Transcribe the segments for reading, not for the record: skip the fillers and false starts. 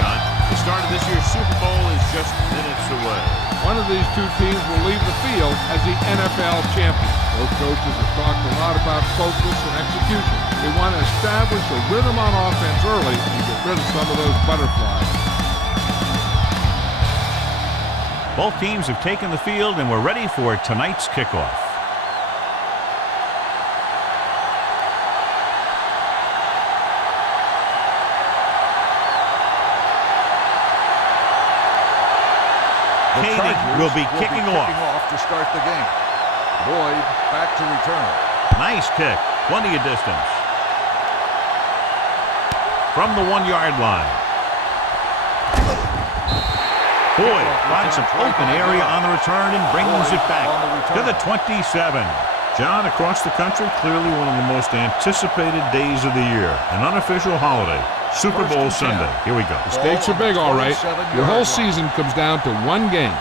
John. The start of this year's Super Bowl is just minutes away. One of these two teams will leave the field as the NFL champion. Both coaches have talked a lot about focus and execution. They want to establish a rhythm on offense early and get rid of some of those butterflies. Both teams have taken the field and we're ready for tonight's kickoff. Will be kicking off to start the game. Boyd back to return. Nice kick. Plenty of distance. From the 1-yard line. Boyd finds some open area on the return and brings it back to the 27. John, across the country, clearly one of the most anticipated days of the year. An unofficial holiday. Super Bowl Sunday. Here we go. The stakes are big, all right. Your whole season comes down to one game.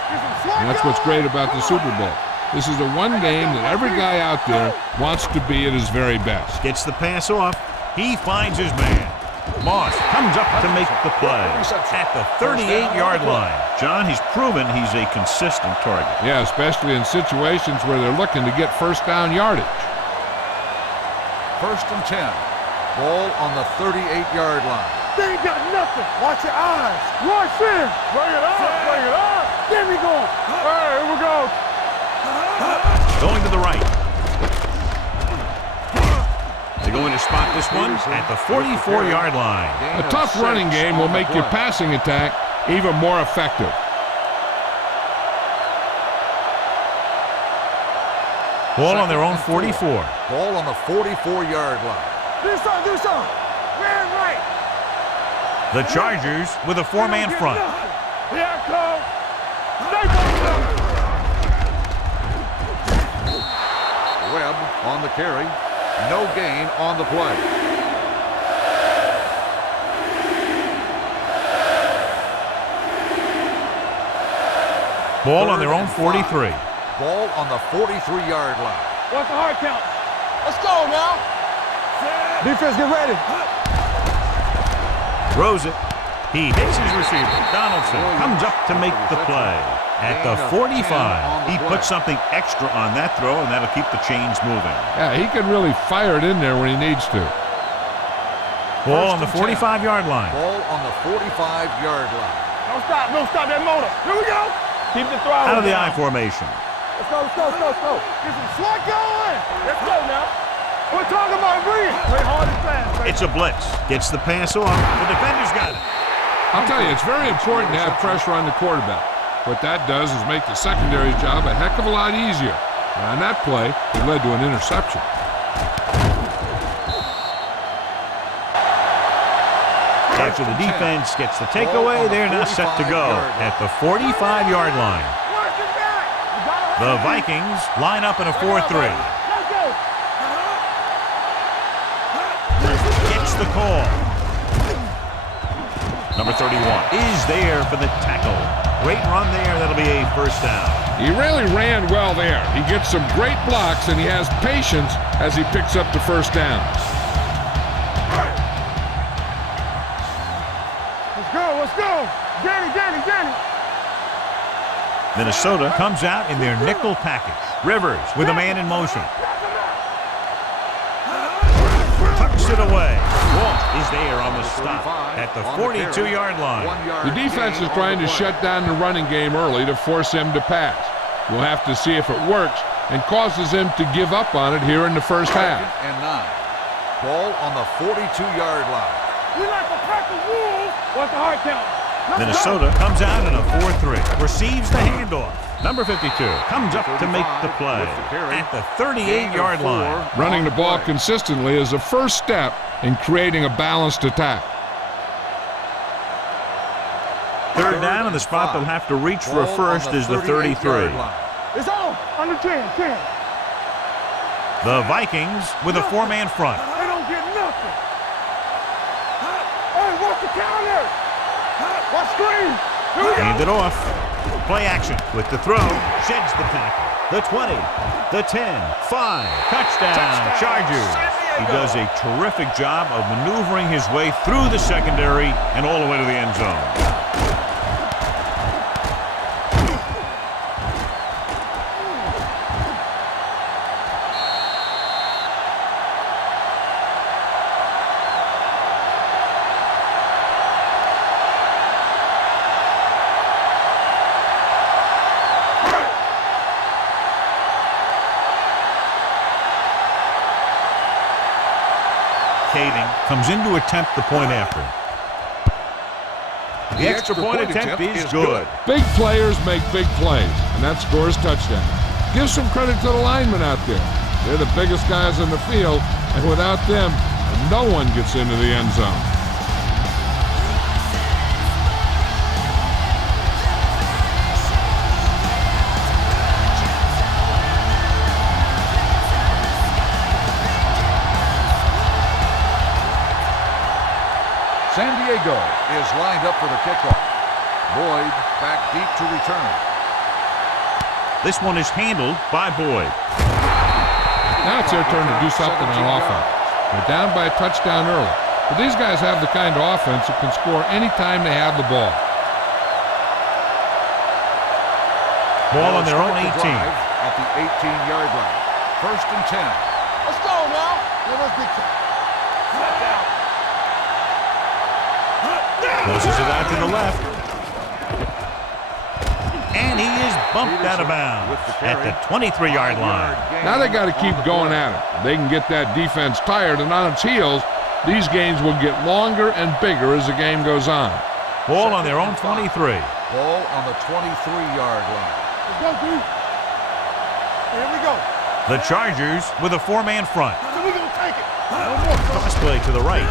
And that's what's great about the Super Bowl. This is the one game that every guy out there wants to be at his very best. Gets the pass off. He finds his man. Moss comes up to make the play at the 38-yard line. John, he's proven he's a consistent target. Yeah, especially in situations where they're looking to get first down yardage. 1st and 10. Ball on the 38-yard line. They ain't got nothing. Watch your eyes. Watch this. Bring it up. Bring it up. There we go. All right, here we go. Going to the right. They're going to spot this one at the 44-yard line. A tough running game will make your passing attack even more effective. Ball on their own 44. Ball on the 44-yard line. Do something. Man right. The Chargers with a 4-man front. Here I come. Webb on the carry. No gain on the play. Ball on their own 43. Ball on the 43-yard line. What's the hard count? Let's go now. Defense, get ready. Throws it. He hits his receiver. Donaldson comes up to make the play. At the 45, he puts something extra on that throw, and that'll keep the chains moving. Yeah, he can really fire it in there when he needs to. Ball on the 45-yard line. Ball on the 45-yard line. Don't stop that motor. Here we go. Keep the throttle out of the down. I formation. Let's go. Get some slot going. Let's go now. We're talking about breathe. Play hard and fast. It's a blitz. Gets the pass off. The defender's got it. I'll tell you, it's very important to have pressure on the quarterback. What that does is make the secondary's job a heck of a lot easier. And on that play, it led to an interception. After the defense gets the takeaway, they're now set to go at the 45-yard line. The Vikings line up in a 4-3. Gets the call. Number 31 is there for the tackle. Great run there. That'll be a first down. He really ran well there. He gets some great blocks, and he has patience as he picks up the first down. Let's go. Danny. Minnesota comes out in their nickel package. Rivers with a man in motion. Tucks it away. Walt is there on the stop at the 42-yard line. The defense is trying to shut down the running game early to force him to pass. We'll have to see if it works and causes him to give up on it here in the first half. And 9. Ball on the 42-yard line. We like to pack the rules. What's the hard count? Minnesota comes out in a 4-3. Receives the handoff. Number 52 comes up to make the play at the 38-yard line. Running the ball consistently is the first step in creating a balanced attack. Third down, and the spot they'll have to reach for a first is the 33. It's on. Under 10. The Vikings with a 4-man front. They don't get nothing. Hey, watch the counter. Watch screen. Hand it off. Play action with the throw. Sheds the tackle. The 20, the 10, 5. Touchdown, Chargers. He does a terrific job of maneuvering his way through the secondary and all the way to the end zone. Comes in to attempt the point after. The extra point attempt is good. Big players make big plays, and that scores touchdown. Give some credit to the linemen out there. They're the biggest guys in the field, and without them, no one gets into the end zone. San Diego is lined up for the kickoff. Boyd back deep to return. This one is handled by Boyd. Now it's their turn to do something on offense. They're down by a touchdown early, but these guys have the kind of offense that can score anytime they have the ball. Ball on their own 18. At the 18-yard line. 1st and 10. Let's go now. Let's big time. Closes it out to the left. And he is bumped out of bounds at the 23-yard line. Now they got to keep going at it. They can get that defense tired and on its heels. These games will get longer and bigger as the game goes on. Ball on their own 23. Ball on the 23-yard line. Let's go, dude. Here we go. The Chargers with a 4-man front. So we gonna take it. Cross play to the right.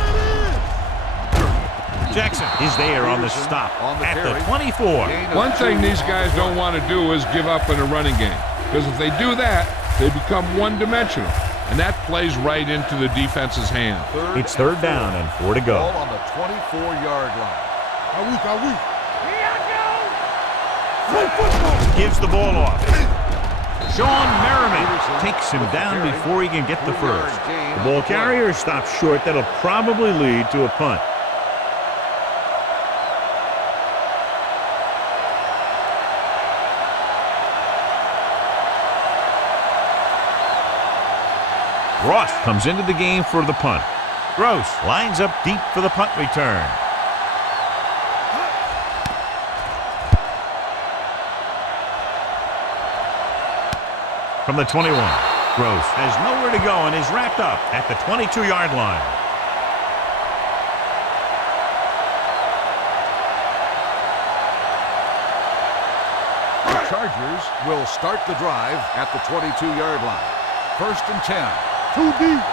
Jackson is there on the stop at the 24. One thing these guys don't want to do is give up in a running game, because if they do that, they become one-dimensional, and that plays right into the defense's hand. It's 3rd down and 4 to go. Ball on the 24-yard line. Are we? Gives the ball off. Sean Merriman takes him down before he can get the first. The ball carrier stops short. That'll probably lead to a punt. Ross comes into the game for the punt. Gross lines up deep for the punt return. From the 21, Gross has nowhere to go and is wrapped up at the 22-yard line. The Chargers will start the drive at the 22-yard line. 1st and 10. Too deep.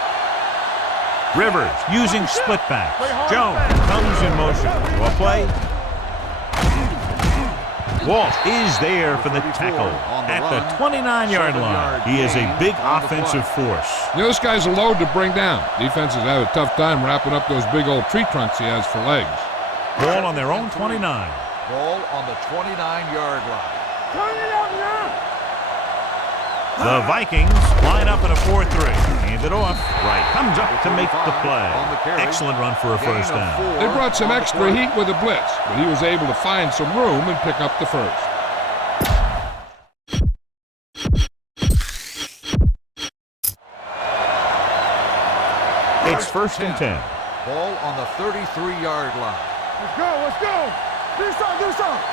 Rivers using split back. Jones comes in motion. Well play. Walsh is there for the tackle at the 29-yard line. He is a big offensive force. This guy's a load to bring down. Defenses have a tough time wrapping up those big old tree trunks he has for legs. Ball on their own 29. Ball on the 29-yard line. Turn it up now. The Vikings line up in a 4-3. Hand it off. Right. Comes up to make the play. Excellent run for a first down. They brought some extra heat with a blitz, but he was able to find some room and pick up the first. It's 1st and 10. Ball on the 33-yard line. Let's go. Do something.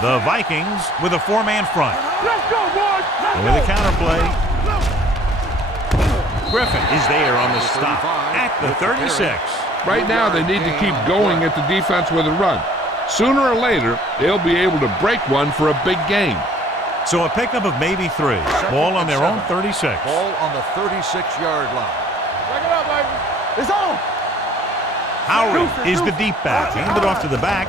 The Vikings with a 4-man front. Let's go, boys. And with a counterplay, Griffin is there on the stop at the 36. Right now, they need to keep going at the defense with a run. Sooner or later, they'll be able to break one for a big game. So a pickup of maybe 3. Ball on their own 36. Ball on the 36-yard line. Break it up, baby. It's on. Howard is the deep back. Hand it off to the back.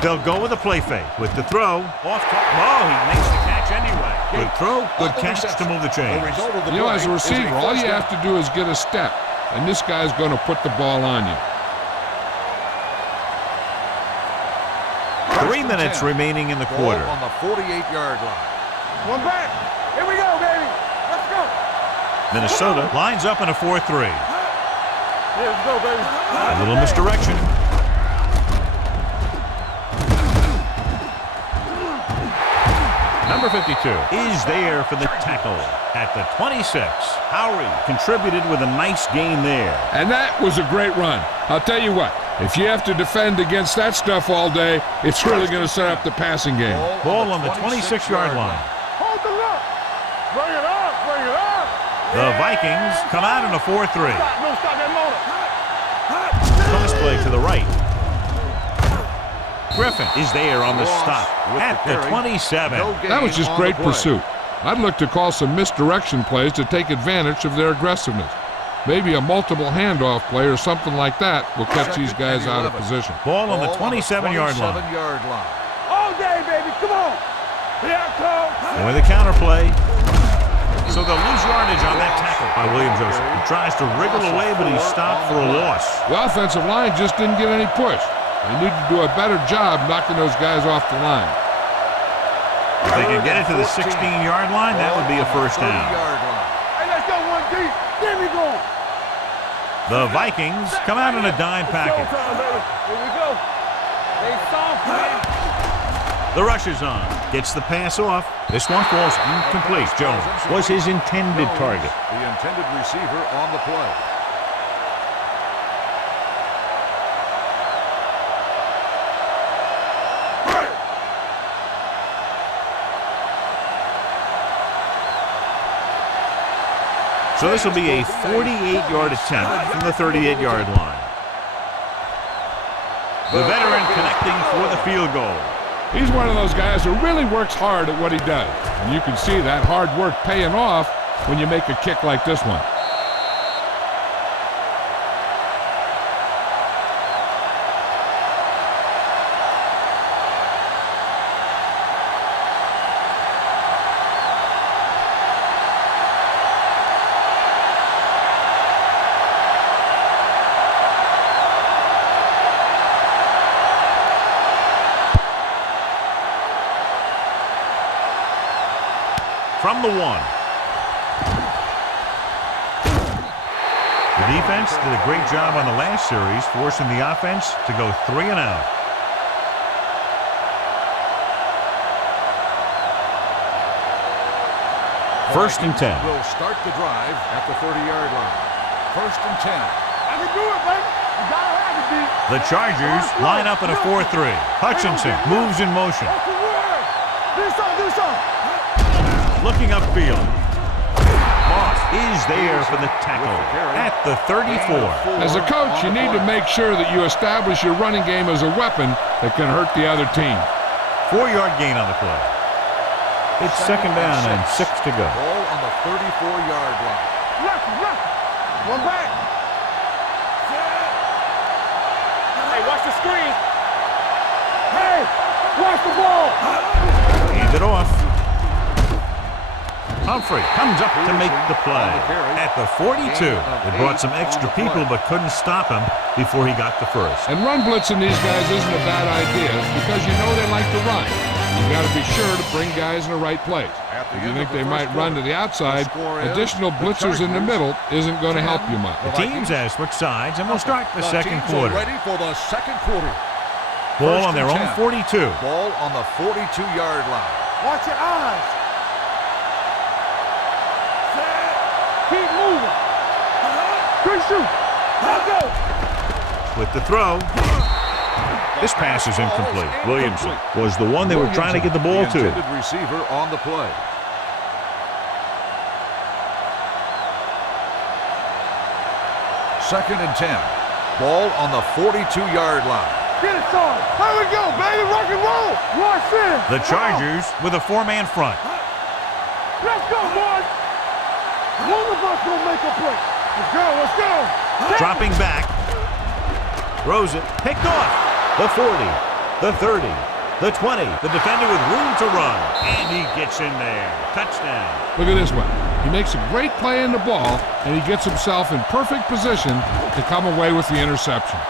They'll go with a play fake with the throw. Off to, he makes the catch anyway. Good throw, good catch to move the chains. You know, as a receiver, all you have to do is get a step, and this guy's going to put the ball on you. 3 minutes remaining in the quarter. On the 48-yard line. One back. Here we go, baby. Let's go. Minnesota lines up in a 4-3. Here we go, baby. A little misdirection. Number 52 is there for the tackle at the 26. Howery contributed with a nice gain there. And that was a great run. I'll tell you what, if you have to defend against that stuff all day, it's really going to set up the passing game. Ball on the 26-yard line. Hold the look. Bring it up. Bring it up. The Vikings come out in a 4-3. No, stop that motor. Toss play to the right. Griffin is there on the stop at the 27. That was just great pursuit. I'd look to call some misdirection plays to take advantage of their aggressiveness. Maybe a multiple handoff play or something like that will catch these guys out of position. Ball on the 27-yard line. All day, baby. Come on. Here I come. And with a counter play. So they'll lose yardage on that tackle by William Joseph. He tries to wriggle away, but he's stopped for a loss. The offensive line just didn't get any push. They need to do a better job knocking those guys off the line. If they can get it to the 16-yard line, that would be a first down. Hey, let's go one deep. Get me going. The Vikings come out in a dime package. Here we go. They soft, man. The rush is on. Gets the pass off. This one falls incomplete. Jones was his intended target. The intended receiver on the play. So this will be a 48-yard attempt from the 38-yard line. The veteran connecting for the field goal. He's one of those guys who really works hard at what he does. And you can see that hard work paying off when you make a kick like this one. From the 1. The defense did a great job on the last series, forcing the offense to go 3 and out. First and 10. Will start the drive at the 30-yard line. First and 10. I can do it, baby. You gotta have it, D. The Chargers line up in a 4-3. Hutchinson moves in motion. That's the word. Do something. Looking upfield. Moss is there for the tackle at the 34. As a coach, you need to make sure that you establish your running game as a weapon that can hurt the other team. 4-yard gain on the play. It's second down and 6 to go. Ball on the 34-yard line. Left. One back. Hey, watch the screen. Hey, watch the ball. Hand it off. Humphrey comes up to make the play at the 42. They brought some extra people but couldn't stop him before he got the first. And run blitzing these guys isn't a bad idea because you know they like to run. You've got to be sure to bring guys in the right place. If you think they might run to the outside, additional blitzers in the middle isn't going to help you much. The teams have switched sides and will start the second quarter. Ready for the second quarter. Ball on their own 42. Ball on the 42-yard line. Watch your eyes. Keep moving. Good shoot. Let's go. With the throw. This pass is incomplete. Williamson was the one they were trying to get the ball to. Intended receiver on the play. Second and 10. Ball on the 42-yard line. Get it started. Here we go, baby. Rock and roll. Watch this. The Chargers with a 4-man front. Let's go, boys. One of us will make a play. Let's go. Dropping back. Throws it. Picked off. The 40. The 30. The 20. The defender with room to run. And he gets in there. Touchdown. Look at this one. He makes a great play in the ball, and he gets himself in perfect position to come away with the interception.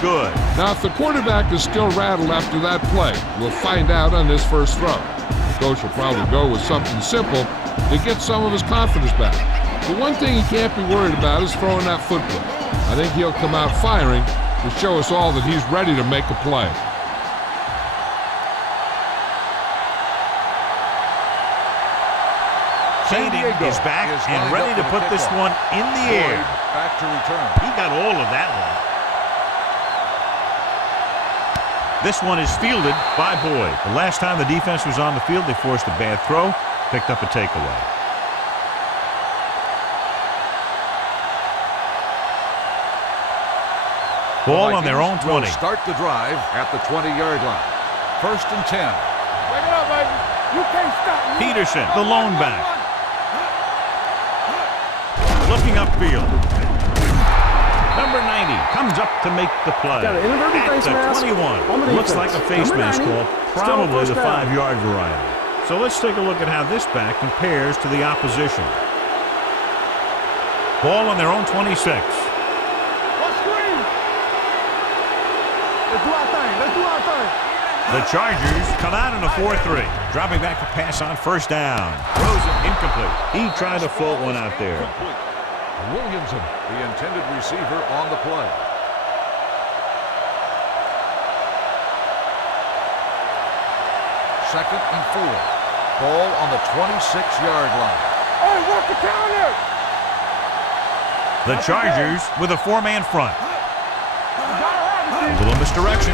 good. Now, if the quarterback is still rattled after that play, we'll find out on this first throw. The coach will probably go with something simple to get some of his confidence back. The one thing he can't be worried about is throwing that football. I think he'll come out firing to show us all that he's ready to make a play. Hayden is back and ready to put this one in the air. Back to return. He got all of that one. This one is fielded by Boyd. The last time the defense was on the field, they forced a bad throw, picked up a takeaway. Ball on their own 20. Start the drive at the 20-yard line. 1st and 10. Wake it up, baby. You can't stop me. Peterson, the lone back. Looking upfield. Number 90 comes up to make the play. Got an inadvertent face At mask the 21. on the Looks defense. like a face Number mask 90, call. still Probably first the down. 5-yard variety. So let's take a look at how this back compares to the opposition. Ball on their own 26. Let's screen. Let's do our thing. Let's do our thing. The Chargers come out in a 4-3. Dropping back to pass on 1st down. Throws it incomplete. He tried to float one out there. Williamson, the intended receiver, on the play. Second and 4. Ball on the 26-yard line. Hey, work the counter. The Chargers with a 4-man front. You gotta have it, A little misdirection.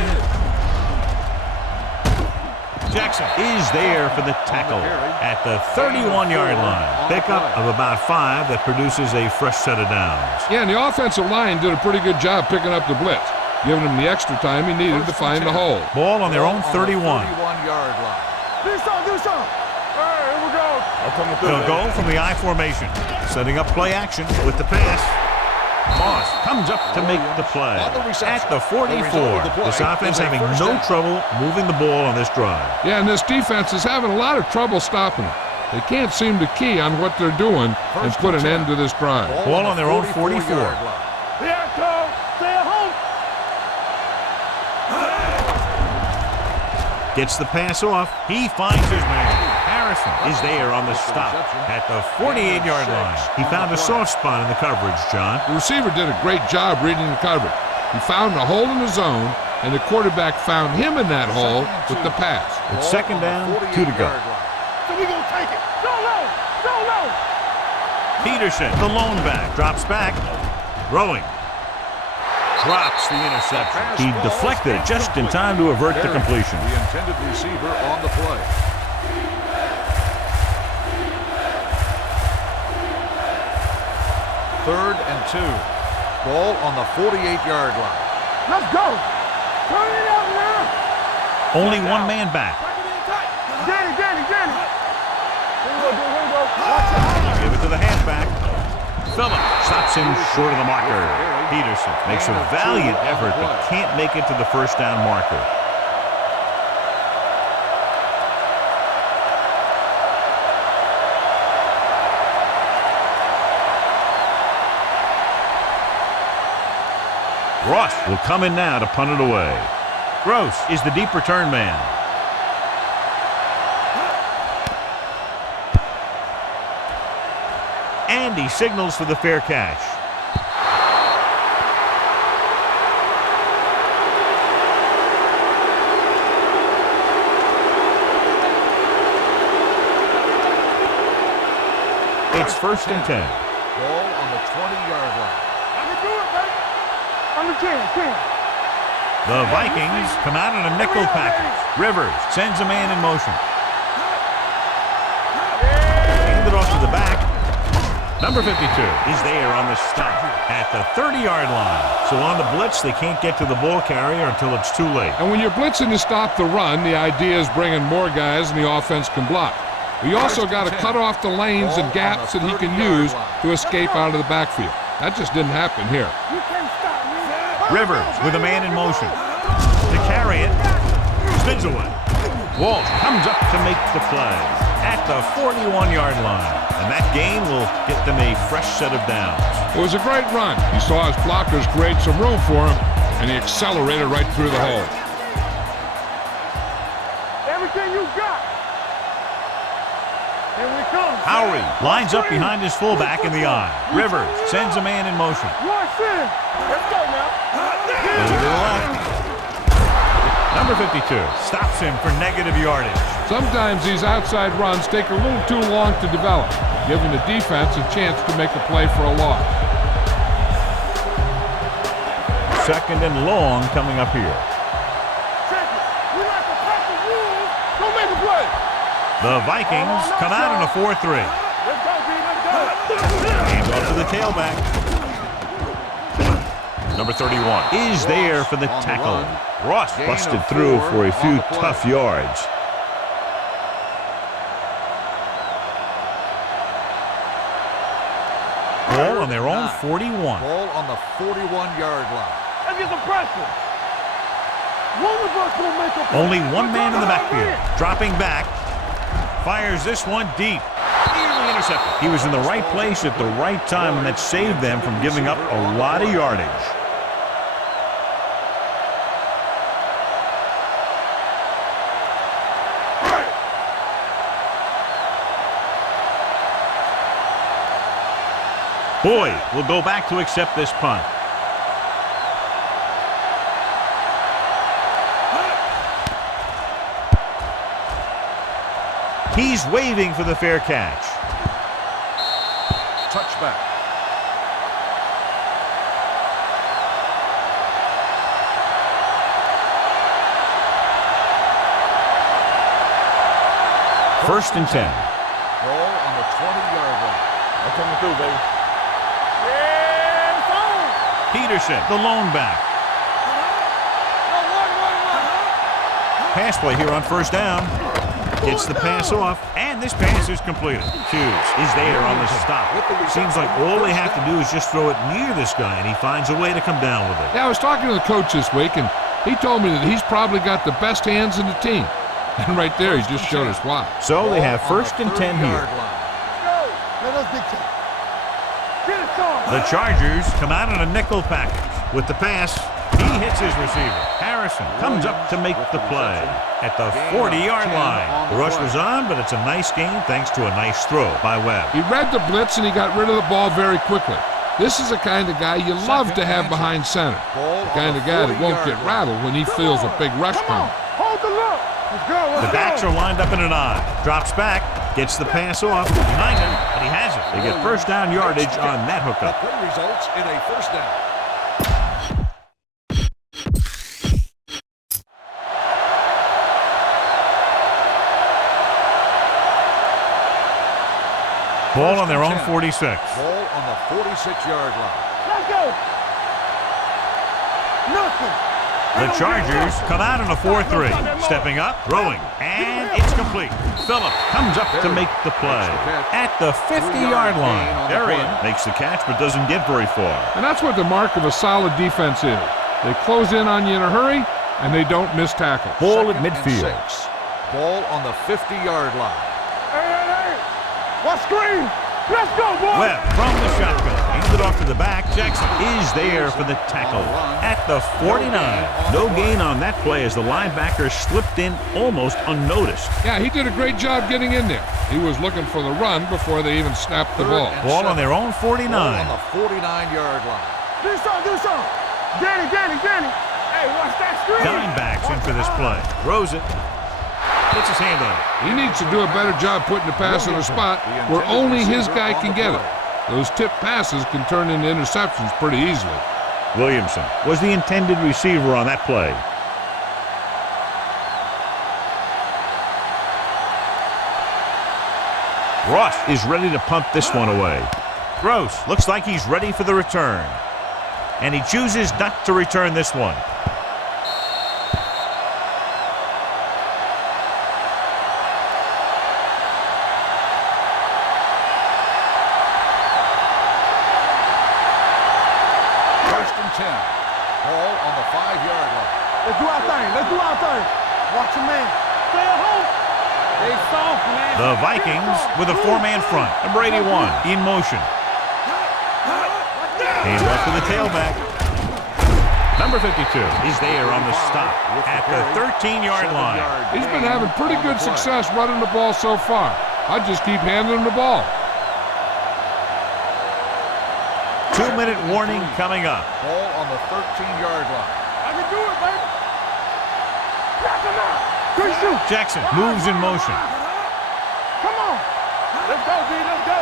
Jackson is there for the tackle at the 31-yard line. Pickup of about 5 that produces a fresh set of downs. Yeah, and the offensive line did a pretty good job picking up the blitz, giving him the extra time he needed to find the hole. Ball on their own 31. 31-yard line. Do something, do something. All right, here we go. I'm coming through. They'll go from the I formation. Setting up play action with the pass. Moss comes up to make the play. At the 44. This offense having no trouble moving the ball on this drive. Yeah, and this defense is having a lot of trouble stopping it. They can't seem to key on what they're doing and put an end to this drive. Ball on their own 44. Yeah, Cole. Stay at home. Gets the pass off. He finds his man. Harrison is there on the stop at the 48-yard line. He found a soft spot in the coverage, John. The receiver did a great job reading the coverage. He found a hole in the zone, and the quarterback found him in that hole with the pass. It's 2nd down, 2 to go. So we gonna take it. Go low. Go low. Peterson, the lone back, drops back. Throwing. Drops the interception. He deflected it just in time to avert the completion. The intended receiver on the play. Third and 2. Ball on the 48-yard line. Let's go. Turn it up now. Only one man back. Get it. Here we go. Watch out. Give it to the halfback. Phillip stops him short of the marker. Peterson makes a valiant effort but can't make it to the 1st down marker. Ross will come in now to punt it away. Gross is the deep return man. And he signals for the fair catch. It's 1st and 10. Ball on the 20-yard line. I can do it, baby. On the 10. The Vikings come out in a nickel package. Rivers sends a man in motion. Hand it off to the back. Number 52 is there on the stop at the 30-yard line. So on the blitz, they can't get to the ball carrier until it's too late. And when you're blitzing to stop the run, the idea is bringing more guys and the offense can block. But you also got to cut off the lanes and gaps that he can use to escape out of the backfield. That just didn't happen here. You can't stop me. Rivers with a man in motion. To carry it, spins away. Walsh comes up to make the play at the 41-yard line. And that gain will get them a fresh set of downs. It was a great run. He saw his blockers create some room for him, and he accelerated right through the hole. Everything you got. Here we come. Howery lines up behind his fullback in the eye. Rivers sends a man in motion. Watch this. Let's go now. Goes to the left. Number 52 stops him for negative yardage. Sometimes these outside runs take a little too long to develop, giving the defense a chance to make a play for a loss. Second and long coming up here. Check it. We like to pack the rules. Don't make a play. The Vikings come out in a 4-3. Let's go, B. Let's go. Hands off to the tailback. Number 31 is there for the tackle. Ross busted through for a few tough yards. Ball on their own 41. Ball on the 41-yard line. Let's get some pressure. One of us will make a play. Only one man in the backfield. Dropping back. Fires this one deep. Nearly intercepted. He was in the right place at the right time, and that saved them from giving up a lot of yardage. Boyd will go back to accept this punt. He's waving for the fair catch. Touchback. First and 10. Ball on the 20-yard line. I'm coming through, baby. Peterson, the lone back. Pass play here on first down. Gets the pass off, and this pass is completed. Hughes is there on the stop. Seems like all they have to do is just throw it near this guy, and he finds a way to come down with it. Yeah, I was talking to the coach this week, and he told me that he's probably got the best hands in the team. And right there, he just showed us why. So they have first and 10 here. Let us dictate. Get it started. The Chargers come out in a nickel package. With the pass, he hits his receiver. Harrison comes up to make the play at the 40-yard line. The rush was on, but it's a nice gain thanks to a nice throw by Webb. He read the blitz, and he got rid of the ball very quickly. This is the kind of guy you love to have behind center. The kind of guy that won't get rattled when he feels a big rush coming. Hold the look. Let's go. The backs are lined up in an I. Drops back, gets the pass off behind him, and he has it. They get first down yardage on that hookup. The play results in a first down. Ball on their own 46. Ball on the 46-yard line. Let's go. Nothing. The Chargers come out in a 4-3. Stepping up, throwing, and it's complete. Phillips comes up to make the play at the 50-yard line. Darian makes the catch but doesn't get very far. And that's what the mark of a solid defense is. They close in on you in a hurry, and they don't miss tackles. Ball at Second and midfield. 6. Ball on the 50-yard line. Hey. What screen? Let's go, boy. Webb from the shotgun. Hands it off to the back. Jackson is there for the tackle at the 49. No gain on that play as the linebacker slipped in almost unnoticed. Yeah, he did a great job getting in there. He was looking for the run before they even snapped the ball. Ball on their own 49. Ball on the 49-yard line. Do something. Danny. Hey, watch that screen. Dimebacks in for this play. Throws it. Puts his hand on it. He needs to do a better job putting the pass in a spot where only his guy can get it. Those tip passes can turn into interceptions pretty easily. Williamson was the intended receiver on that play. Ross is ready to punt this one away. Gross looks like he's ready for the return. And he chooses not to return this one. Watch your man. Stay at home. They soft, man. The Vikings with a four-man front. Number 81 in motion. Hands off to the tailback. Number 52 is there on the stop at the 13-yard line. He's been having pretty good success running the ball so far. I'll just keep handing him the ball. 2-minute warning coming up. Ball on the 13-yard line. I can do it, baby. Knock him out. Good shoot. Jackson moves in motion. Come on. Let's go, D. Let's go.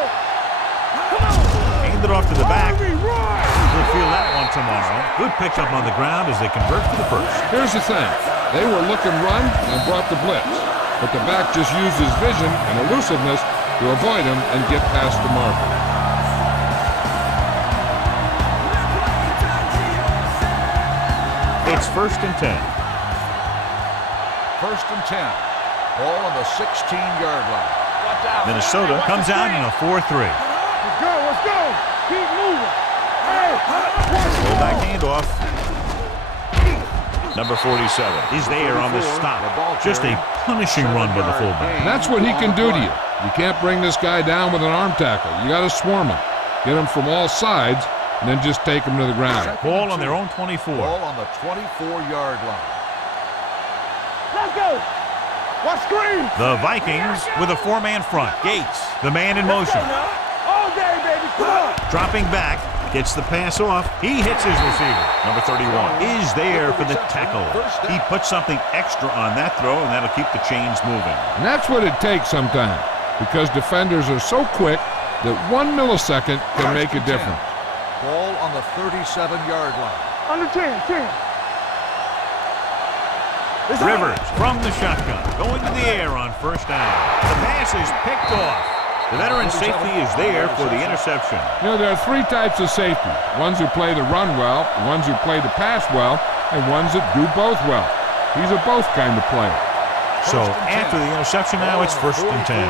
Come on. Handed off to the back. Harvey, run. We'll feel that one tomorrow. Good pickup on the ground as they convert for the first. Here's the thing. They were looking run and brought the blitz. But the back just used his vision and elusiveness to avoid him and get past the marker. It's 1st and 10. 1st and 10. Ball on the 16-yard line. Minnesota comes out in a 4-3. Let's go. Let's go. Keep moving. Hey. Fullback handoff. Number 47 is there on the stop. Just a punishing run by the fullback. And that's what he can do to you. You can't bring this guy down with an arm tackle. You got to swarm him. Get him from all sides, and then just take him to the ground. Ball on their own 24. Ball on the 24-yard line. Let's go. Watch screen. The Vikings with a 4-man front. Gates, the man in motion. All day, baby. Come on. Dropping back, gets the pass off. He hits his receiver. Number 31 is there for the tackle. He puts something extra on that throw, and that'll keep the chains moving. And that's what it takes sometimes, because defenders are so quick that 1 millisecond can make a difference. Ball on the 37-yard line. Under 10. Rivers from the shotgun, going to the air on 1st down. The pass is picked off. The veteran safety is there for the interception. You know, there are 3 types of safety. Ones who play the run well, ones who play the pass well, and ones that do both well. He's a both kind of player. So after the interception now, it's 1st and 10.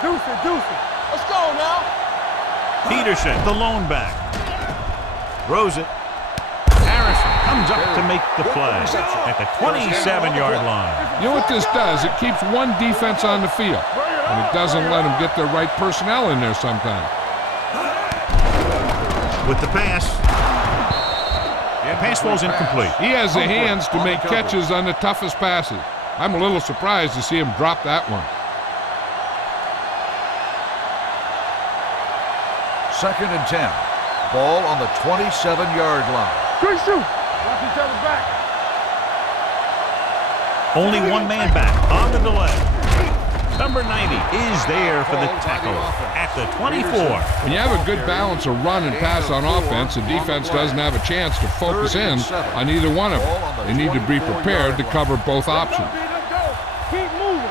Deuce it. Let's go now. Peterson, the lone back. Throws it. Harrison comes up to make the play at the 27-yard line. You know what this does? It keeps one defense on the field, and it doesn't let them get the right personnel in there sometimes. With the pass. The pass falls incomplete. He has the hands to make catches on the toughest passes. I'm a little surprised to see him drop that one. 2nd and 10. Ball on the 27-yard line. Good shoot. Watch each other back. Only 1 man back on the delay. Number 90 is there for the tackle at the 24. When you have a good balance of run and pass on offense, the defense doesn't have a chance to focus in on either one of them. They need to be prepared to cover both options. Keep moving.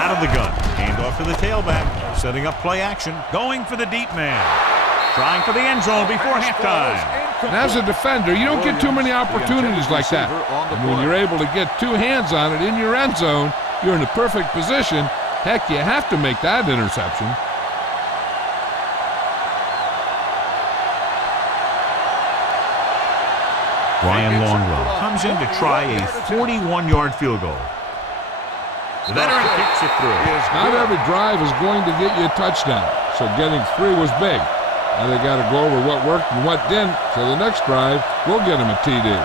Out of the gun. Hand off to the tailback. Setting up play action. Going for the deep man. Trying for the end zone before halftime. And as a defender, you don't get too many opportunities like that. And when you're able to get 2 hands on it in your end zone, you're in the perfect position. Heck, you have to make that interception. Ryan Longwell comes in to try a 41-yard field goal. The veteran kicks it through. Not every drive is going to get you a touchdown, so getting 3 was big. Now they got to go over what worked and what didn't, so the next drive will get them a TD.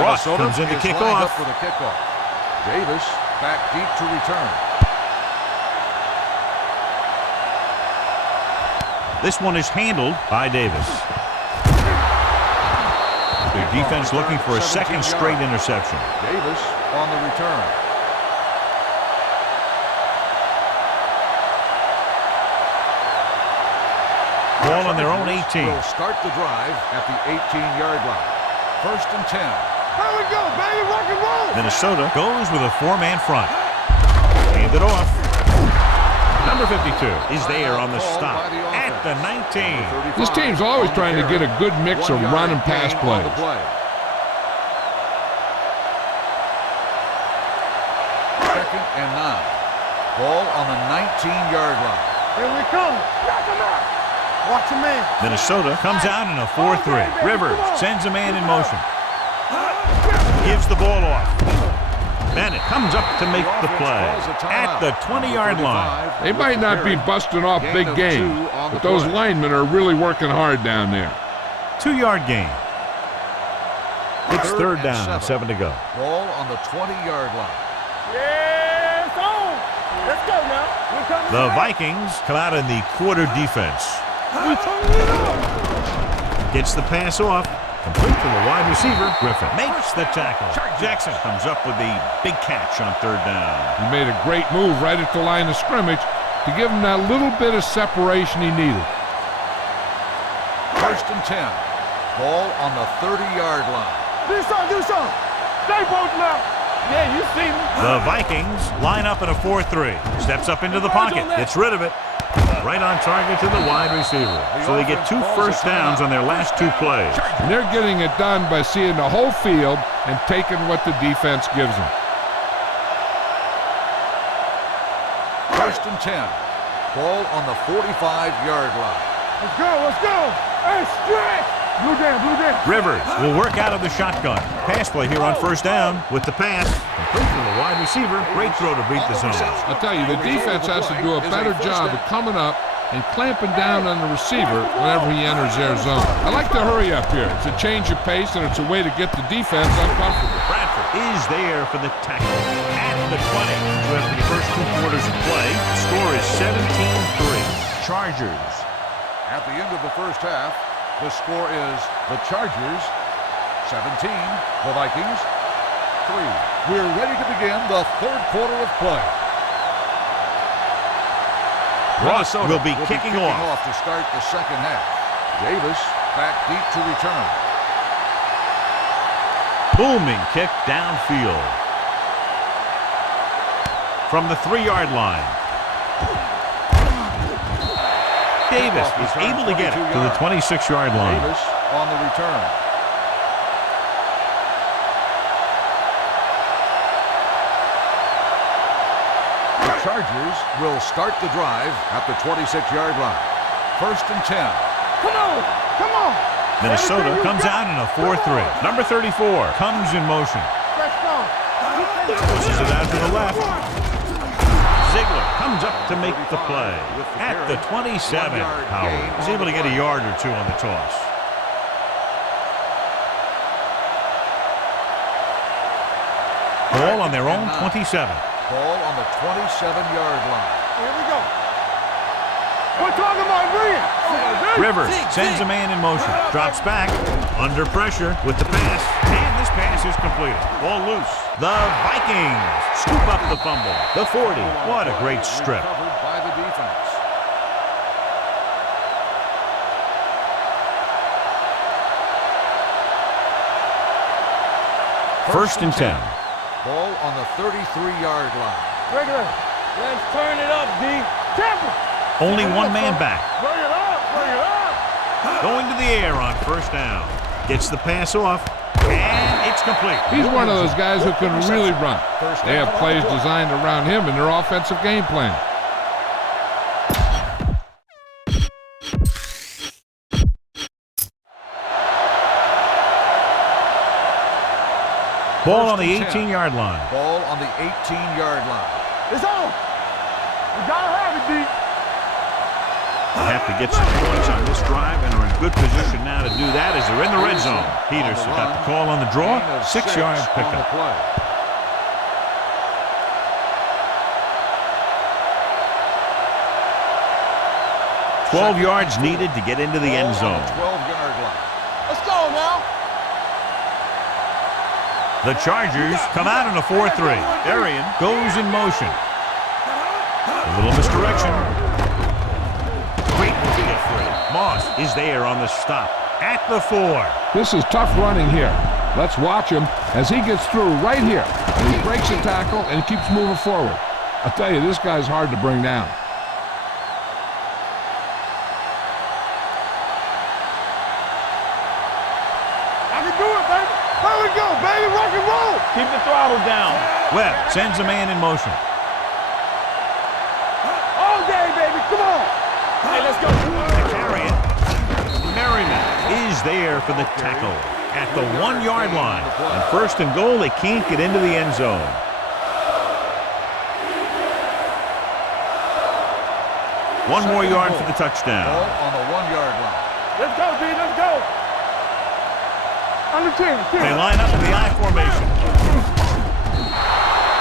Ross comes in to kick off. For the kickoff. Davis back deep to return. This one is handled by Davis. The defense looking for a 2nd straight interception. Davis on the return. Ball on their own 18. Will start the drive at the 18-yard line. 1st and 10. There we go, baby. Rock and roll. Minnesota goes with a 4-man front. Hand it off. Number 52 is there on the stop at the 19. This team's always trying to get a good mix of run and pass plays. 2nd and 9. Ball on the 19-yard line. Here we come. Knock him out. Watch your man. Minnesota comes out in a 4-3. Rivers sends a man in motion. Gives the ball off. Bennett comes up to make the play at the 20-yard line. They might not be busting off big game, but those linemen are really working hard down there. 2-yard gain. It's third down and 7 to go. Ball on the 20-yard line. Yeah, it's on. Let's go now. The Vikings come out in the quarter defense. We turning it up. Gets the pass off. Complete to the wide receiver. Griffin makes the tackle. Jackson comes up with a big catch on third down. He made a great move right at the line of scrimmage to give him that little bit of separation he needed. First and 10. Ball on the 30-yard line. Do something. Stay both left. Yeah, you see me. The Vikings line up in a 4-3. Steps up into the pocket. Gets rid of it. Right on target to the wide receiver. So they get 2 first downs on their last 2 plays. And they're getting it done by seeing the whole field and taking what the defense gives them. First and 10. Ball on the 45-yard line. Let's go. Hey, stretch. Blue down. Rivers will work out of the shotgun. Pass play here on first down with the pass. Complete to the wide receiver. Great throw to beat the zone. I'll tell you, the defense has to do a better job of coming up and clamping down on the receiver whenever he enters their zone. I like to hurry up here. It's a change of pace, and it's a way to get the defense uncomfortable. Bradford is there for the tackle at the 20. So after the first 2 quarters of play, the score is 17-3. Chargers. At the end of the first half, the score is the Chargers 17, the Vikings 3. We're ready to begin the third quarter of play. Ross will be kicking off off. to start the second half. Davis back deep to return. Booming kick downfield. From the 3-yard line. Davis is able to get it to the 26-yard line. Davis on the return. The Chargers will start the drive at the 26-yard line. First and 10. Come on. Minnesota comes out in a 4-3. Number 34 comes in motion. Let's go. Pushes it out to the left. Ziegler comes up to make the play at the 27. Howard is able to get a yard or 2 on the toss. Ball on their own 27. Ball on the 27-yard line. Here we go. We're talking about real. Rivers sends a man in motion. Drops back. Under pressure with the pass. And this pass is completed. Ball loose. The Vikings scoop up the fumble. The 40. What a great strip. Covered by the defense. First and 10. Ball on the 33-yard line. Regular. Let's turn it up, D. Temple. Only 1 man back. Bring it up. Going to the air on first down. Gets the pass off. And it's complete. He's one of those guys who can really run. They have plays designed around him in their offensive game plan. Ball on the 18-yard line. Ball on the 18-yard line. It's on. We gotta have it, D. They have to get some points on this drive and are in good position now to do that as they're in the red zone. Peterson got the call on the draw. 6-yard pickup. 12 yards needed to get into the end zone. 12-yard line. Let's go now. The Chargers come out in a 4-3. Arian goes in motion. A little misdirection. Great move to get free. Moss is there on the stop at the 4. This is tough running here. Let's watch him as he gets through right here. And he breaks a tackle and keeps moving forward. I'll tell you, this guy's hard to bring down. I can do it, baby. There we go, baby. Rock and roll. Keep the throttle down. Webb sends a man in motion. All day, baby. Come on. Hey, let's go. To carry it. Merriman is there for the tackle at the 1-yard line. And first and goal, they can't get into the end zone. One more yard for the touchdown. Ball on the 1-yard line. Let's go, D. Let's go. Under 10. They line up in the I formation.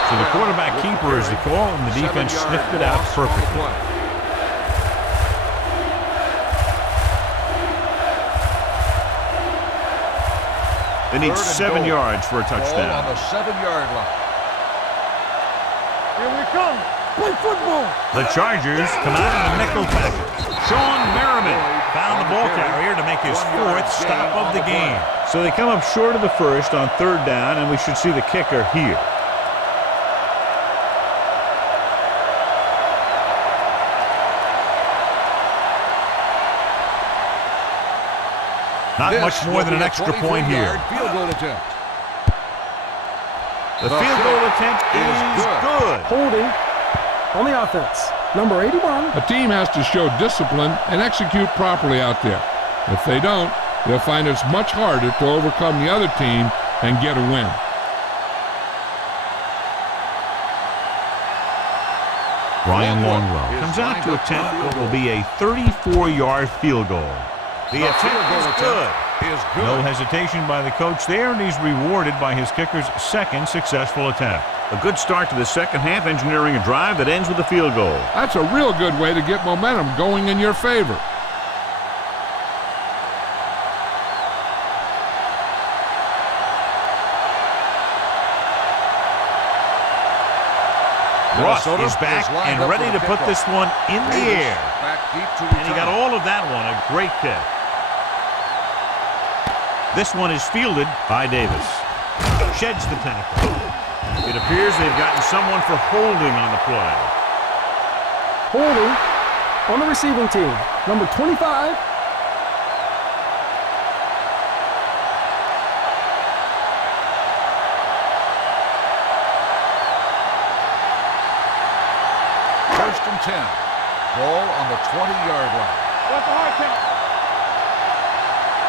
So the quarterback keeper is the call, and the defense sniffed it out perfectly. They need 7 yards for a touchdown. Ball on the 7-yard line. Here we come. Play football. The Chargers come out in a nickel package. Sean Merriman found the ball carrier to make his 4th stop of the game. So they come up short of the first on 3rd down, and we should see the kicker here. Not much more than an extra point here. Field goal attempt. The field goal attempt is good. Holding on the offense. Number 81. A team has to show discipline and execute properly out there. If they don't, they'll find it's much harder to overcome the other team and get a win. Brian Longwell comes out to attempt what will be a 34-yard field goal. The attempt is good. No hesitation by the coach there, and he's rewarded by his kicker's 2nd successful attempt. A good start to the second half, engineering a drive that ends with a field goal. That's a real good way to get momentum going in your favor. Ross is back and ready to put this one in the air. And he got all of that one, a great kick. This one is fielded by Davis. Sheds the tackle. It appears they've gotten someone for holding on the play. Holding on the receiving team. Number 25. First and 10. Ball on the 20-yard line. What's the hard count?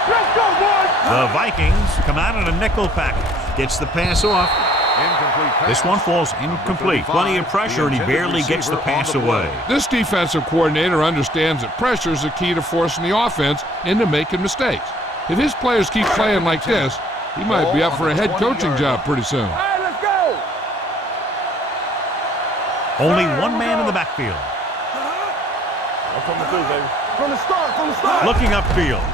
Let's go, boys. The Vikings come out in a nickel package. Gets the pass off. Incomplete pass. This one falls incomplete. Plenty of pressure, and he barely gets the pass away. This defensive coordinator understands that pressure is the key to forcing the offense into making mistakes. If his players keep playing like this, he might be up for a head coaching job pretty soon. All right, let's go. Only one man in the backfield. I'm coming through, baby. From the start. Looking upfield.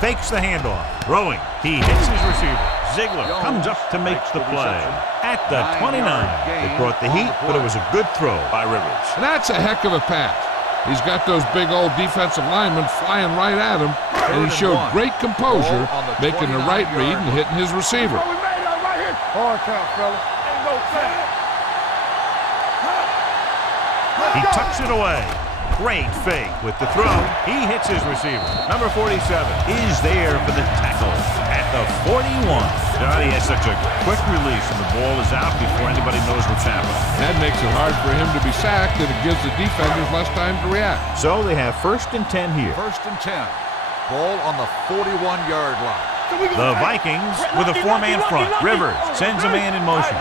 Fakes the handoff. Throwing. He hits his receiver. Ziegler comes up to make the play. At the 29. It brought the heat, but it was a good throw by Rivers. That's a heck of a pass. He's got those big old defensive linemen flying right at him, and he showed great composure, making the right read and hitting his receiver. We made it right here. Hard count, fella. Ain't no sense. He tucks it away. Great fake with the throw. He hits his receiver. Number 47 is there for the tackle at the 41. Johnny has such a quick release, and the ball is out before anybody knows what's happening. That makes it hard for him to be sacked, and it gives the defenders less time to react. So they have first and 10 here. First and 10. Ball on the 41-yard line. The Vikings with a 4-man front. Rivers sends a man in motion.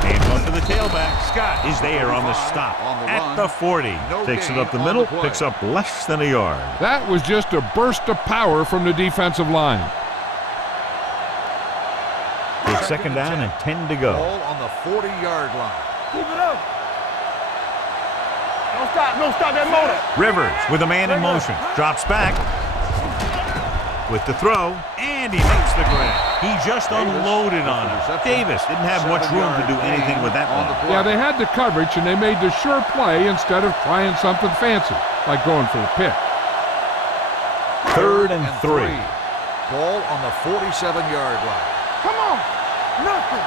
Handoff to the tailback. Scott is there on the stop at the 40. Takes it up the middle, picks up less than a yard. That was just a burst of power from the defensive line. It's second down and 10 to go. Ball on the 40-yard line. Keep it up. Don't stop that motor. Rivers with a man in motion. Drops back with the throw, and he makes the grab. He just unloaded on him. Davis didn't have much room to do anything with that one. Yeah, they had the coverage, and they made the sure play instead of trying something fancy, like going for a pick. Third and 3. Ball on the 47-yard line. Come on. Nothing.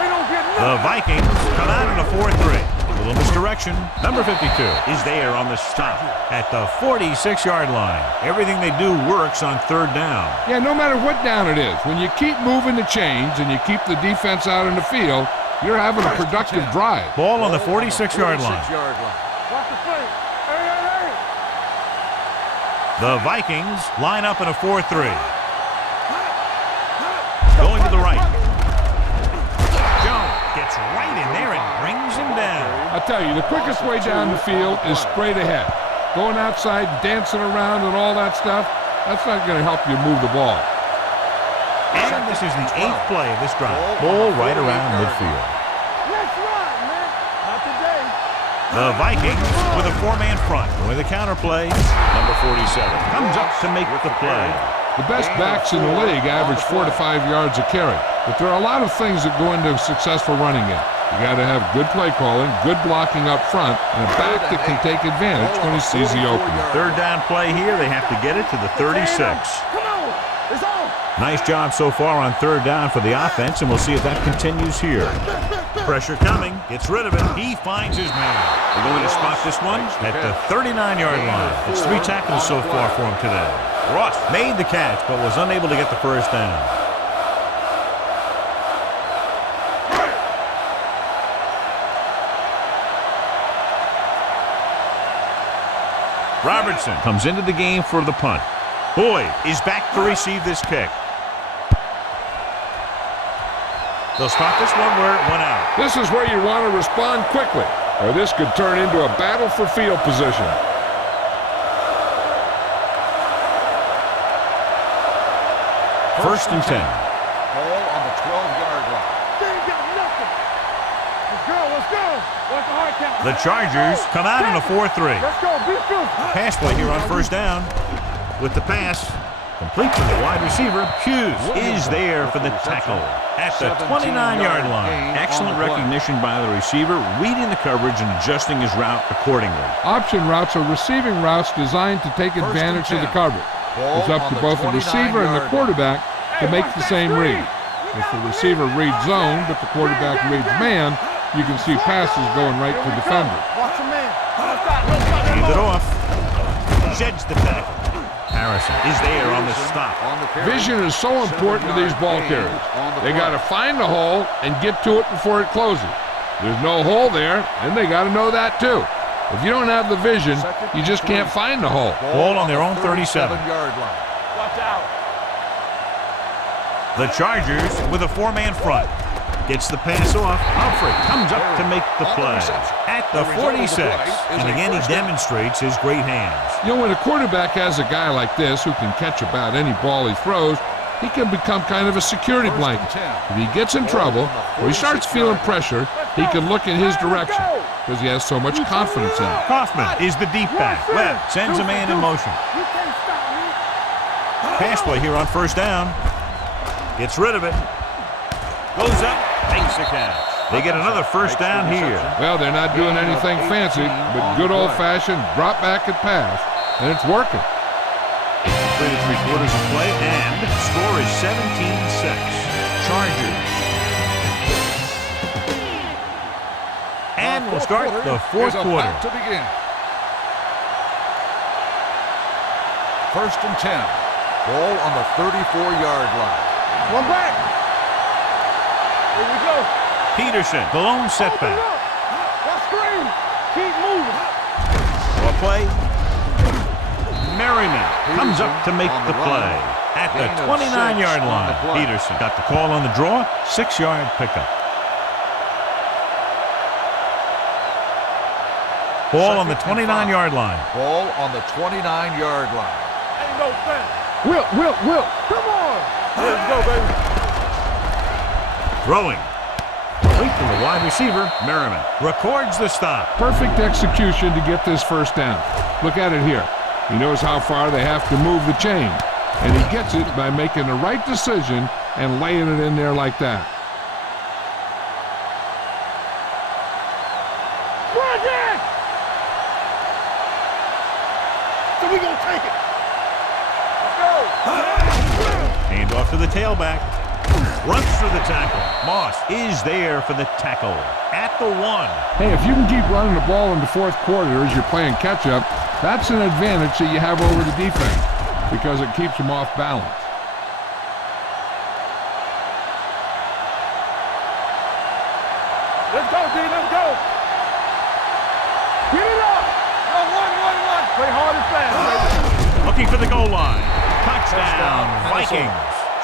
They don't get nothing. The Vikings come out in a 4-3. A little misdirection. Number 52 is there on the stop at the 46-yard line. Everything they do works on third down. Yeah, no matter what down it is, when you keep moving the chains and you keep the defense out in the field, You're having a productive drive. Ball on the 46-yard line. Watch the play. Hey. The Vikings line up in a 4-3. Going to the right. Jones gets right in there and brings him down. I'll tell you, the quickest way down the field is straight ahead. Going outside, dancing around and all that stuff, that's not going to help you move the ball. And this is the 8th play of this drive. Ball right around midfield. Let's run, man. Not today. The Vikings with a 4-man front. With a counter play, number 47 comes up to make the play. The best backs in the league average 4 to 5 yards a carry. But there are a lot of things that go into a successful running game. You got to have good play calling, good blocking up front, and a back that can take advantage when he sees the opening. 3rd down play here. They have to get it to the 36. Come on. It's on. Nice job so far on 3rd down for the offense, and we'll see if that continues here. Pressure coming. Gets rid of it. He finds his man. They're going to spot this one at the 39-yard line. It's 3 tackles so far for him today. Ross made the catch, but was unable to get the 1st down. Robertson comes into the game for the punt. Boyd is back to receive this kick. They'll spot this one where it went out. This is where you want to respond quickly, or this could turn into a battle for field position. First and 10. Ball on the 12-yard line. They ain't got nothing. Let's go. Watch the hard count. The Chargers come out in a 4-3. Let's go. Be true. Pass play here on 1st down. With the pass, complete to the wide receiver. Hughes is there for the tackle at the 29-yard line. Excellent recognition by the receiver, reading the coverage and adjusting his route accordingly. Option routes are receiving routes designed to take advantage of the coverage. It's up to both the receiver and the quarterback to make the same read. If the receiver reads zone, but the quarterback reads man, you can see passes going right to defenders. Watch the man. Hands it off. Sheds the tackle. Harrison is there on the stop. Vision is so important to these ball carriers. They got to find the hole and get to it before it closes. There's no hole there, and they got to know that too. If you don't have the vision, you just can't find the hole. Ball on their own 37-yard line. Watch out. The Chargers with a 4-man front. Gets the pass off. Humphrey comes up to make the play at the 46. And again, he demonstrates his great hands. You know, when a quarterback has a guy like this who can catch about any ball he throws, he can become kind of a security blanket. If he gets in trouble or he starts feeling pressure, he can look in his direction because he has so much confidence in him. Kaufman is the deep back. Webb sends a man in motion. You can't stop me. Pass play here on 1st down. Gets rid of it. Goes up. Makes the catch. They get another 1st down here. Well, they're not doing anything fancy, but good old-fashioned drop back and pass, and it's working. 3 3/4 of play, and the score is 17-6. Chargers. And we'll start the 4th quarter. To begin. 1st and 10. Ball on the 34-yard line. One back. Here we go. Peterson, the lone setback. That's screen. Keep moving. For play. Merriman comes up to make the play at the 29-yard line. Peterson got the call on the draw. 6-yard pickup. Ball on the 29-yard line. Ball on the 29-yard line. Ain't no thing. Will. Come on. Let's go, baby. Throwing. Complete to the wide receiver. Merriman records the stop. Perfect execution to get this 1st down. Look at it here. He knows how far they have to move the chain, and he gets it by making the right decision and laying it in there like that. So we gonna take it. Hand off to the tailback. Runs through the tackle. Moss is there for the tackle at the 1. Hey, if you can keep running the ball in the 4th quarter as you're playing catch-up, that's an advantage that you have over the defense because it keeps them off balance. Let's go, D. Let's go. Get it up. Go, one. Play hard and fast, baby. Looking for the goal line. Touchdown, Vikings.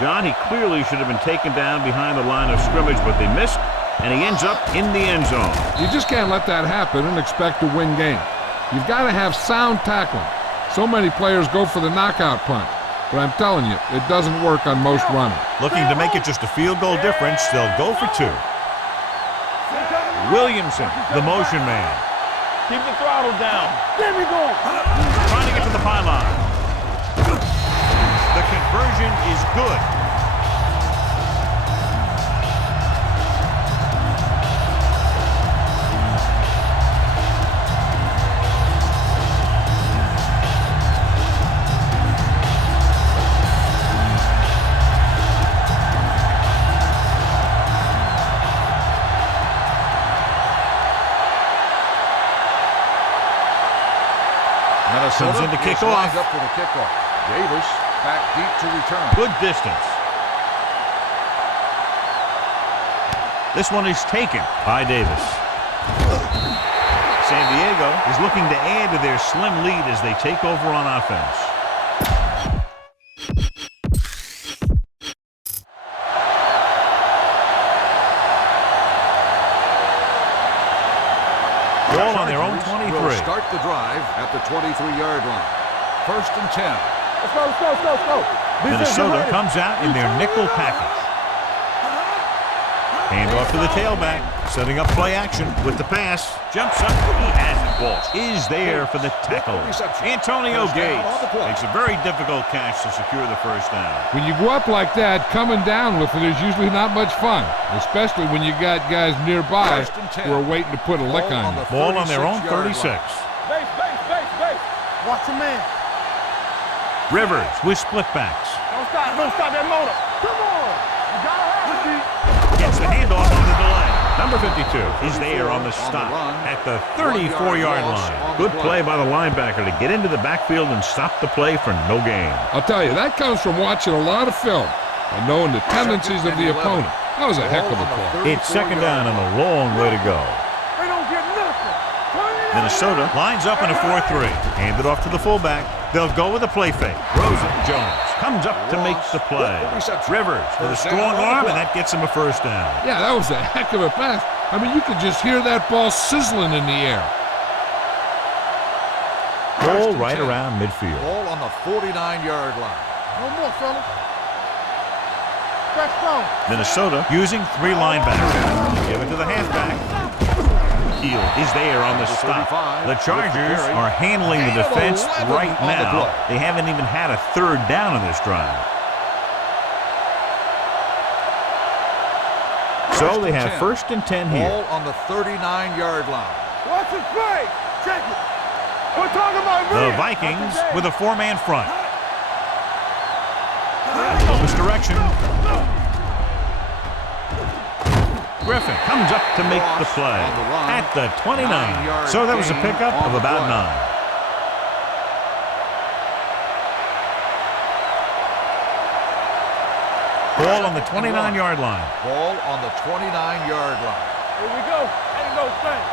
John, he clearly should have been taken down behind the line of scrimmage, but they missed, and he ends up in the end zone. You just can't let that happen and expect to win games. You've got to have sound tackling. So many players go for the knockout punch, but I'm telling you, it doesn't work on most running. Looking to make it just a field goal difference, they'll go for two. Williamson, the motion man. Keep the throttle down. There we go. Trying to get to the pylon. The conversion is good. Minnesota Comes in to kick is off. lined up for the kickoff. Davis back deep to return. Good distance. This one is taken by Davis. San Diego is looking to add to their slim lead as they take over on offense. Ball on their own 23. Will start the drive at the 23-yard line. 1st and 10. Let's go. Minnesota comes out in their nickel package. Hand off to the tailback, setting up play action with the pass. Jumps up, he has it. Walsh is there for the tackle. Antonio Gates makes a very difficult catch to secure the first down. When you go up like that, coming down with it is usually not much fun, especially when you got guys nearby who are waiting to put a lick on you. Ball on their own 36. Base. Watch the man. Rivers with split backs. Don't stop that motor. Come on. You gotta have it, D. Gets the handoff on the delay. Number 52 is there on the stop at the 34-yard line. Good play by the linebacker to get into the backfield and stop the play for no gain. I'll tell you, that comes from watching a lot of film and knowing the tendencies of the opponent. That was a heck of a play. It's second down and a long way to go. They don't get nothing. Minnesota lines up in a 4-3. Hand it off to the fullback. They'll go with a play fake. Rosen Jones comes up to make the play. Rivers with a strong arm, and that gets him a first down. Yeah, that was a heck of a pass. I mean, you could just hear that ball sizzling in the air. Ball right around midfield. Ball on the 49-yard line. No more, fella. Let's go. Minnesota using 3 linebackers. Give it to the halfback. Heel is there on the stop. The Chargers are handling the defense right now. They haven't even had a third down in this drive. So they have 1st and 10 here. Ball on the 39-yard line. Watch his play. Check it. We're talking about The Vikings with a 4-man front. Misdirection. Griffin comes up to make the play at the 29. So that was a pickup of about 9. Ball on the 29-yard line. Ball on the 29-yard line. Here we go. Ain't no thing.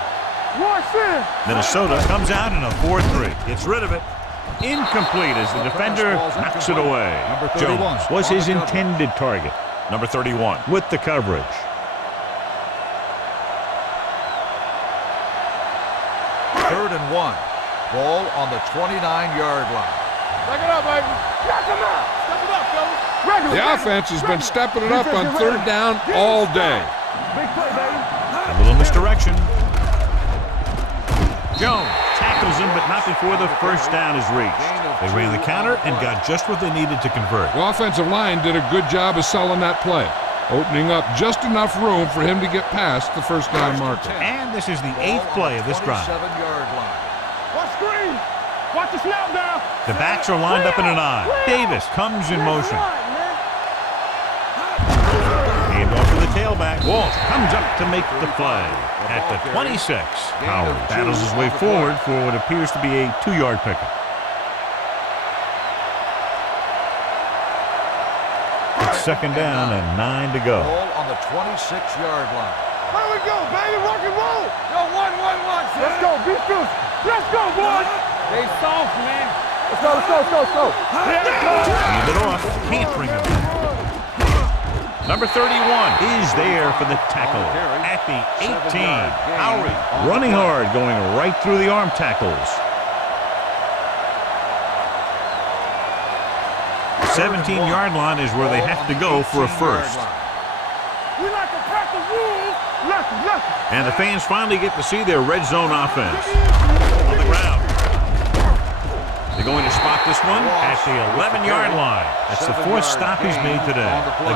Watch this. Minnesota comes out in a 4-3. Gets rid of it. Incomplete as the defender knocks it away. Jones was his intended target. Number 31 with the coverage. 3rd and 1. Ball on the 29-yard line. Back it up, baby. Knock him out. Step it up, fellas. Regular. The offense has been stepping it up on 3rd down all day. Big play, baby. A little misdirection. Jones tackles him, but not before the first down is reached. They ran the counter and got just what they needed to convert. The offensive line did a good job of selling that play, opening up just enough room for him to get past the first down marker. And this is the 8th play of this drive. 27-yard line. Watch screen. Watch the snap down. The backs are lined up in an I. Davis comes in motion. Hand off to the tailback. Walsh comes up to make the play at the 26. Howard battles his way forward for what appears to be a 2-yard pickup. It's second down and 9 to go. Ball on the 26-yard line. Here we go, baby. Rock and roll. Yo, one. Let's go. Be fierce. Let's go, boys. They soft, man. Let's go. Hand it off. Can't bring him in. Number 31 is there for the tackle at the 18. Howie running hard, going right through the arm tackles. The 17-yard line is where they have to go for a first. We like to crack the rules. And the fans finally get to see their red zone offense. On the ground. They're going to spot this one at the 11-yard line. That's the fourth stop he's made today.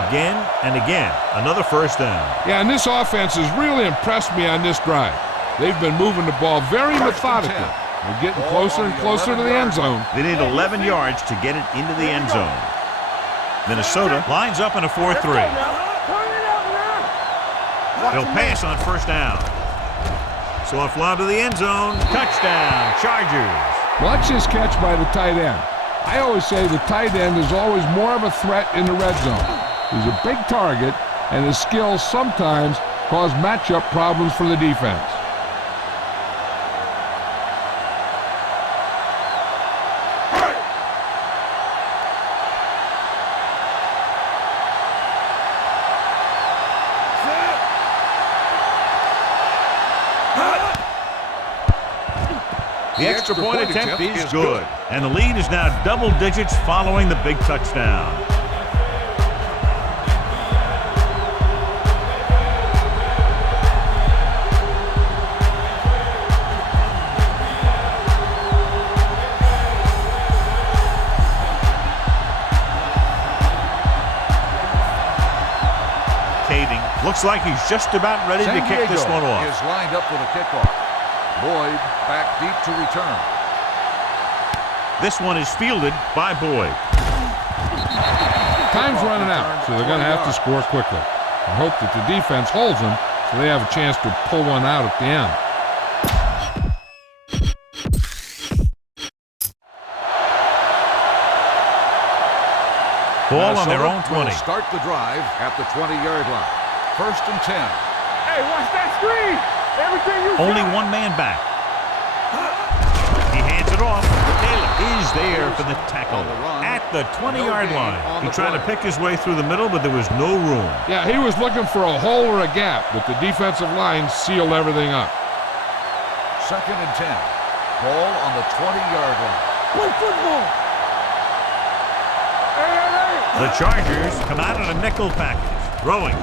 Again and again, another first down. Yeah, and this offense has really impressed me on this drive. They've been moving the ball very methodically. They're getting closer and closer to the end zone. They need 11 yards to get it into the end zone. Minnesota lines up in a 4-3. They'll pass on first down. So a fly to the end zone. Touchdown, Chargers. Watch this catch by the tight end. I always say the tight end is always more of a threat in the red zone. He's a big target, and his skills sometimes cause matchup problems for the defense. The extra point attempt is good. And the lead is now double digits following the big touchdown. Kading looks like he's just about ready to kick this one off. Is lined up for the kickoff. Boyd back deep to return. This one is fielded by Boyd. Time's running out, so they're going to have to score quickly. I hope that the defense holds them so they have a chance to pull one out at the end. Ball on their own 20. Start the drive at the 20-yard line. 1st and 10. Hey, watch that screen. Everything you Only one man back. He hands it off. Taylor is there for the tackle at the 20-yard line. He tried to pick his way through the middle, but there was no room. Yeah, he was looking for a hole or a gap, but the defensive line sealed everything up. 2nd and 10. Ball on the 20-yard line. Play football. The Chargers come out in a nickel package. Throwing.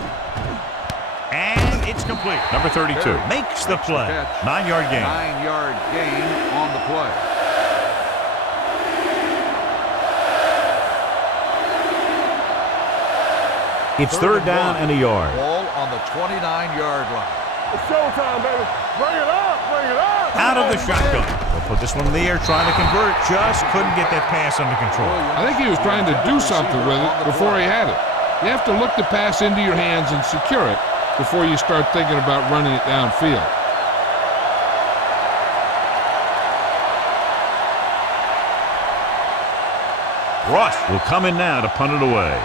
And it's complete. Number 32 makes the play. 9-yard gain. 9-yard gain on the play. It's third down and a yard. Ball on the 29-yard line. It's showtime, baby. Bring it up. Out of the shotgun. They'll put this one in the air, trying to convert. Just couldn't get that pass under control. I think he was trying to do something with it before he had it. You have to look the pass into your hands and secure it before you start thinking about running it downfield. Ross will come in now to punt it away.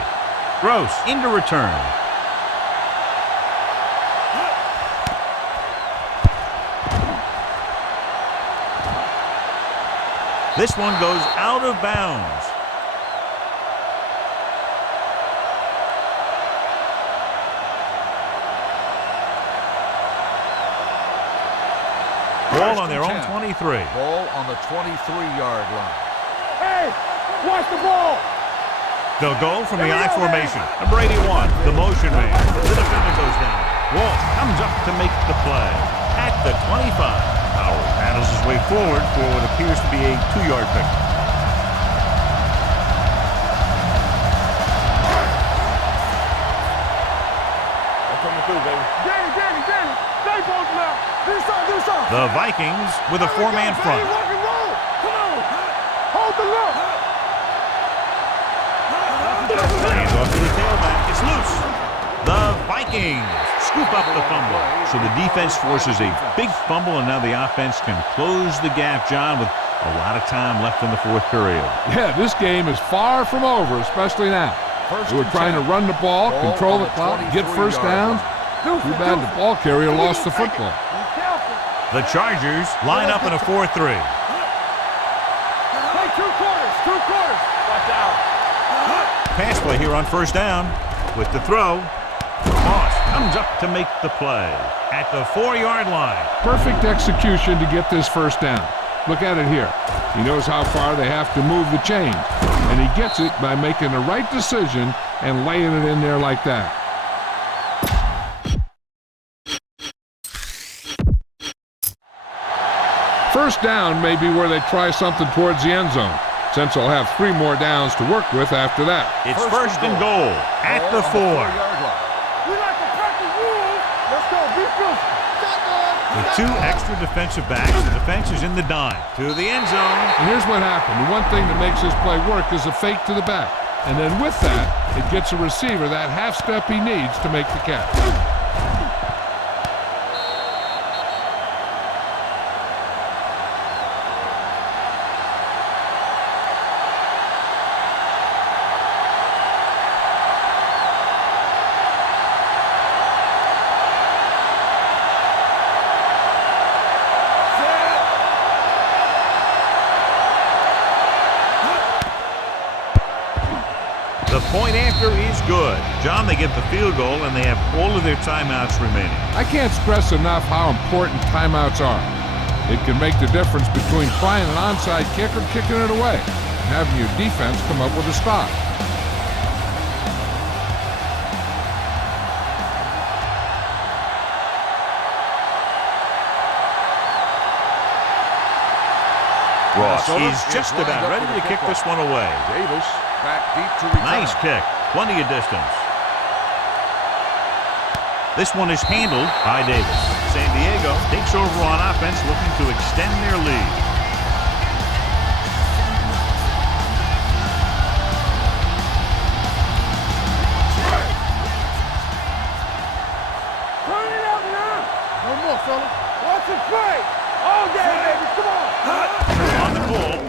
Gross into return. This one goes out of bounds. Ball on their own 23. Ball on the 23-yard line. Hey, watch the ball. They'll go from the I formation. Number 81, the motion man. The defender goes down. Walt comes up to make the play at the 25. Howard paddles his way forward for what appears to be a 2-yard pickup. Coming through, baby. Danny. Stay both now. Do something. The Vikings with a 4-man front. Rock and roll. Come on. Hold the look. Hands off to the tailback. It's loose. The Vikings scoop up the fumble. So the defense forces a big fumble, and now the offense can close the gap, John, with a lot of time left in the fourth period. Yeah, this game is far from over, especially now. They were trying to run the ball, control the clock, get first downs, Too bad the ball carrier lost the football. The Chargers line up in a 4-3. Play 2 quarters. 2 quarters. Watch out. Pass play here on first down with the throw. Moss comes up to make the play at the 4-yard line. Perfect execution to get this first down. Look at it here. He knows how far they have to move the chains, and he gets it by making the right decision and laying it in there like that. First down may be where they try something towards the end zone, since they'll have 3 more downs to work with after that. It's first and goal at the 4. We like to practice rules. Let's go. Be close. With 2 extra defensive backs, the defense is in the dime to the end zone. And here's what happened. The one thing that makes this play work is a fake to the back. And then with that, it gets a receiver that half step he needs to make the catch. The point after is good. John, they get the field goal, and they have all of their timeouts remaining. I can't stress enough how important timeouts are. It can make the difference between trying an onside kick or kicking it away and having your defense come up with a stop. Ross is just about ready to kick this one away. Davis back deep to return. Nice kick. Plenty of distance. This one is handled by Davis. San Diego takes over on offense, looking to extend their lead. Turn it up now. No more, fella. Watch it play. All day, baby. Come on. On the pull,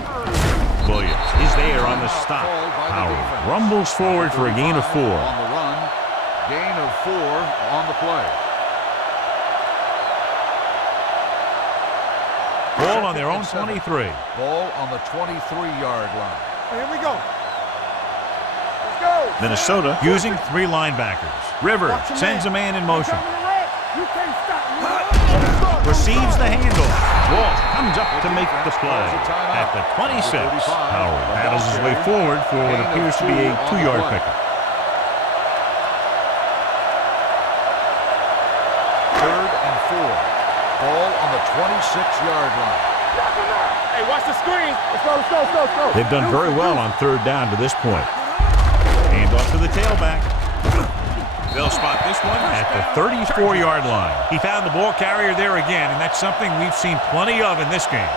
Williams is there on the stop. Howard rumbles forward for a gain of 4. On the run, gain of 4 on the play. Ball on their own 23. Ball on the 23-yard line. Here we go. Let's go. Minnesota using 3 linebackers. Rivers sends a man in motion. You can't stop me. Receives the handle. Walsh comes up to make the play at the 26. Howard paddles his way forward for what appears to be a 2-yard pickup. 3rd and 4. Ball on the 26-yard line. Hey, watch the screen. Let's go, let's go, let's go, let's go. They've done very well on 3rd down to this point. Hand off to the tailback. They'll spot this one at the 34-yard line. He found the ball carrier there again, and that's something we've seen plenty of in this game.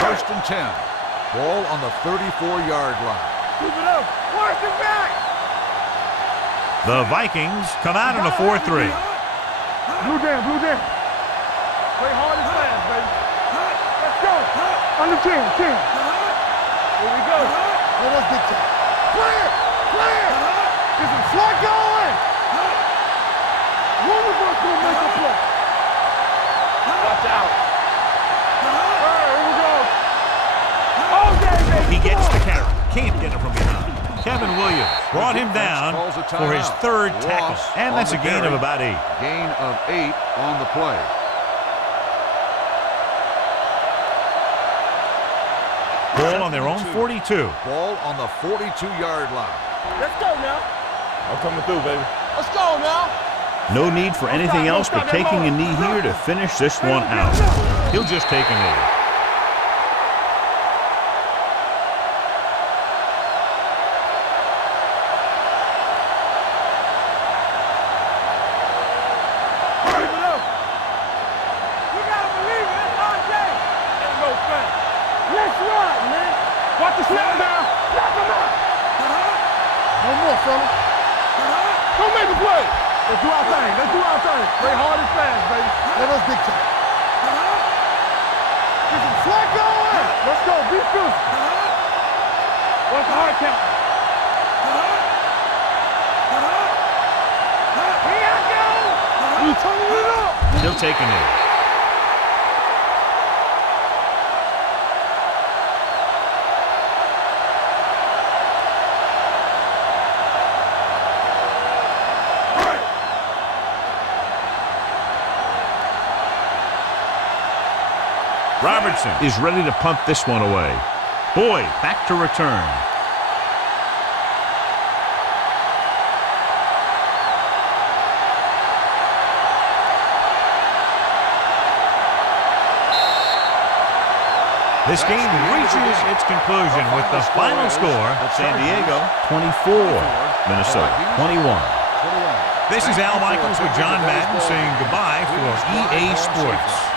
First and 10. Ball on the 34-yard line. Keep it up. Watch it back. The Vikings come out in a 4-3. Blue down, blue down. Play hard and fast, baby. Let's go. Under 10, 10. Here we go. Let us get you. Clear! Clear! Is it slot going? Wonderful to make a play. Watch out. Here we go. All day, baby. He gets the carry. Can't get it from behind. Kevin Williams brought him down for his 3rd tackle. And that's a gain of about 8. Gain of 8 on the play. Ball on their own 42. Ball on the 42-yard line. Let's go now. I'm coming through, baby. Let's go now. No need for anything else but taking a knee here to finish this one out. He'll just take a knee. Watch the snap down. Knock him out. No more, fella. Don't make a play. Let's do our thing. Let's do our thing. Play hard and fast, baby. Let us big time. Get some slack going. Let's go. Be good. Watch the hard count. He'll take a knee. Robertson is ready to punt this one away. Boyd back to return. This game reaches its conclusion with the final score of San Diego 24, Minnesota 21. This is Al Michaels with John Madden saying goodbye for EA Sports.